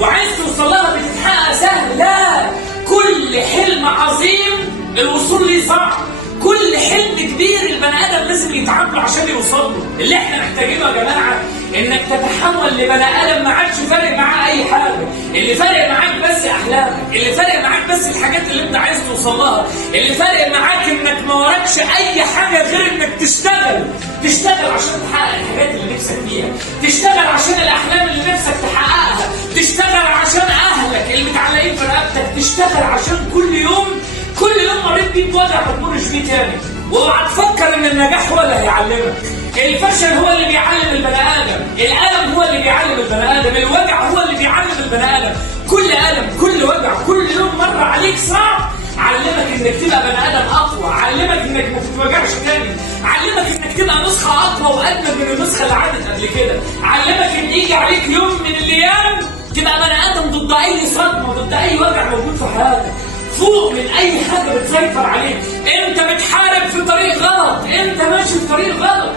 وعايز توصل لها بتتحقق سهل. لا، كل حلم عظيم الوصول ليه صعب. كل حلم كبير البني ادم لازم يتعامل عشان يوصل له. اللي احنا محتاجينه يا جماعه انك تتحول لبني ادم ما عادش فارق معاه اي حاجه، اللي فارق معاك بس احلامك، اللي فارق معاك بس الحاجات اللي انت عايز توصل لها، اللي فارق معاك انك ما وراكش اي حاجه غير انك تشتغل عشان تحقق الحاجات اللي نفسك فيها، تشتغل عشان الاحلام اللي نفسك تحققها، تشتغل عشان اهلك اللي متعلقين في رقبتك، تشتغل عشان كل يوم مريت بيه بوجع ما تمرش بيه تاني. واوعى تفكر ان النجاح هو اللي هيعلمك، الفشل هو اللي بيعلم البني ادم، الالم هو اللي بيعلم البني ادم، الوجع هو اللي بيعلم البني ادم. كل الم، كل وجع، كل يوم مر عليك صعب علمك انك تبقى بني ادم اقوى، علمك انك ما تتوجعش تاني، علمك انك تبقى نسخه اقوى واجمل من النسخه اللي عدت قبل كده، علمك ان يجي عليك يوم من الايام تبقى بني ادم ضد اي صدمه، ضد اي وجع موجود في حياتك، فوق من اي حاجه بتسيطر عليك. انت بتحارب في طريق غلط، انت ماشي في طريق غلط.